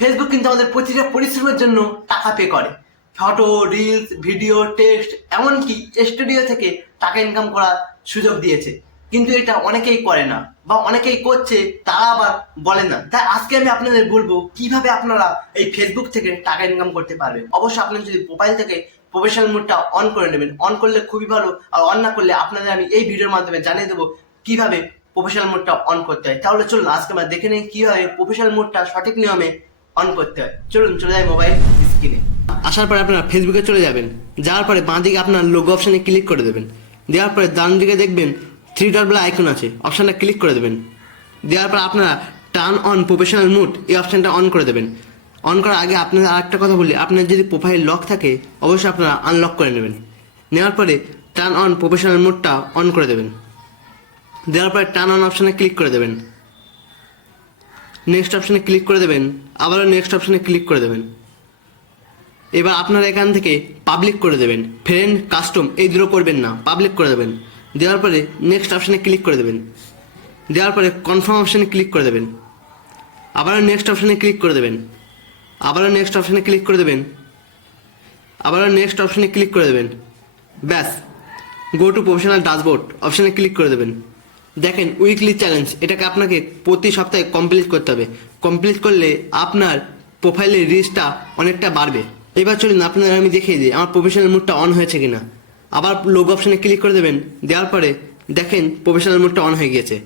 Facebook কিন্তু আমাদের প্রতিটা পরিশ্রমের জন্য টাকা পে করে। ফটো, রিলস, ভিডিও, টেক্সট, এমনকি স্টুডিও থেকে টাকা ইনকাম করার সুযোগ দিয়েছে। কিন্তু এটা অনেকেই করে না, বা অনেকেই করছে তারা আবার বলে না। তাই আজকে আমি আপনাদের বলবো কিভাবে আপনারা এই ফেসবুক থেকে টাকা ইনকাম করতে পারবেন। অবশ্যই আপনারা যদি প্রোফাইল থেকে প্রফেশনাল মোডটা অন করে নেবেন। অন করলে খুবই ভালো, আর অন না করলে আপনাদের আমি এই ভিডিওর মাধ্যমে জানিয়ে দেবো কিভাবে প্রফেশনাল মোডটা অন করতে হয়। তাহলে চলুন আজকে আমরা দেখে নিই কিভাবে প্রফেশনাল মোডটা সঠিক নিয়মে অন করতে হয়। চলুন চলে যাই মোবাইল স্ক্রিনে। আসার পরে আপনারা ফেসবুকে চলে যাবেন। যাওয়ার পরে বাঁ দিকে আপনার লোগো অপশানে ক্লিক করে দেবেন। দেওয়ার পরে ডান দিকে দেখবেন 3 ডট বলে আইকন আছে, অপশানটা ক্লিক করে দেবেন। দেওয়ার পর আপনারা টার্ন অন প্রফেশনাল মোড এই অপশানটা অন করে দেবেন। অন করার আগে আপনাদের আরেকটা কথা বলি, আপনার যদি প্রোফাইল লক থাকে অবশ্যই আপনারা আনলক করে নেবেন। নেওয়ার পরে টার্ন অন প্রফেশনাল মোডটা অন করে দেবেন। দেওয়ার পরে টার্ন অন অপশানে ক্লিক করে দেবেন। নেক্সট অপশানে ক্লিক করে দেবেন, আবারও নেক্সট অপশানে ক্লিক করে দেবেন। এবার আপনারা এখান থেকে পাবলিক করে দেবেন। ফ্রেন্ড, কাস্টম এই দুটো করবেন না, পাবলিক করে দেবেন। দেওয়ার পরে নেক্সট অপশানে ক্লিক করে দেবেন। দেওয়ার পরে কনফার্ম অপশানে ক্লিক করে দেবেন। আবারও নেক্সট অপশানে ক্লিক করে দেবেন। আবারও নেক্সট অপশানে ক্লিক করে দেবেন। আবারও নেক্সট অপশানে ক্লিক করে দেবেন। ব্যাস, গো টু প্রফেশনাল ড্যাশবোর্ড অপশানে ক্লিক করে দেবেন। দেখেন উইকলি চ্যালেঞ্জ, এটাকে আপনাকে প্রতি সপ্তাহে কমপ্লিট করতে হবে। কমপ্লিট করলে আপনার প্রোফাইলের রিচটা অনেকটা বাড়বে। এবার চলুন আপনাদের আমি দেখিয়ে দিই আমার প্রফেশনাল মোডটা অন হয়েছে কিনা। আবার লোগো অপশানে ক্লিক করে দেবেন। দেওয়ার পরে দেখেন প্রফেশনাল মোডটা অন হয়ে গিয়েছে।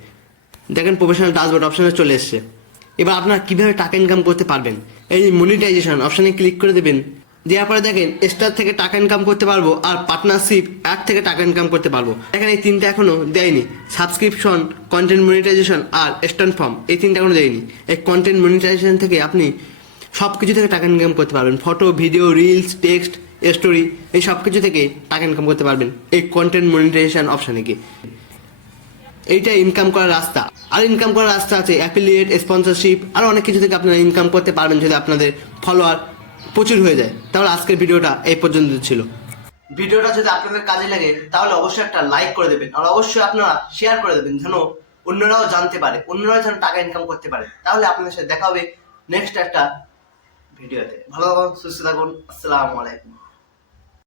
দেখেন প্রফেশনাল ড্যাশবোর্ড অপশানে চলে এসছে। এবার আপনারা কীভাবে টাকা ইনকাম করতে পারবেন, এই মনিটাইজেশন অপশানে ক্লিক করে দেবেন। দেওয়ার পরে দেখেন স্টার থেকে টাকা ইনকাম করতে পারবো, আর পার্টনারশিপ অ্যাড থেকে টাকা ইনকাম করতে পারবো। দেখেন এই তিনটা এখনো দেয়নি, সাবস্ক্রিপশন, কন্টেন্ট মনিটাইজেশন আর স্ট্যান্ড ফর্ম, এই তিনটা এখনো দেয়নি। এই কন্টেন্ট মনিটাইজেশন থেকে আপনি সব কিছু থেকে টাকা ইনকাম করতে পারবেন। Photo, video, reels, text, story, এই সব কিছু থেকে টাকা ইনকাম করতে পারবেন এই কন্টেন্ট মনিটাইজেশন অপশানে গিয়ে। এইটা ইনকাম করার রাস্তা। আর ইনকাম করার রাস্তা আছে অ্যাফিলিয়েট, স্পন্সরশিপ, আর অনেক কিছু থেকে আপনারা ইনকাম করতে পারবেন যদি আপনাদের ফলোয়ার প্রচুর হয়ে যায়। তাহলে আজকের ভিডিওটা এই পর্যন্ত ছিল। ভিডিওটা যদি আপনাদের কাজে লাগে তাহলে অবশ্যই একটা লাইক করে দেবেন, আর অবশ্যই আপনারা শেয়ার করে দেবেন যেন অন্যরাও জানতে পারে, অন্যরাও যেন টাকা ইনকাম করতে পারে। তাহলে আপনাদের সাথে দেখা হবে নেক্সট একটা ভিডিওতে। ভালো থাকুন, সুস্থ থাকুন। আসসালামু আলাইকুম।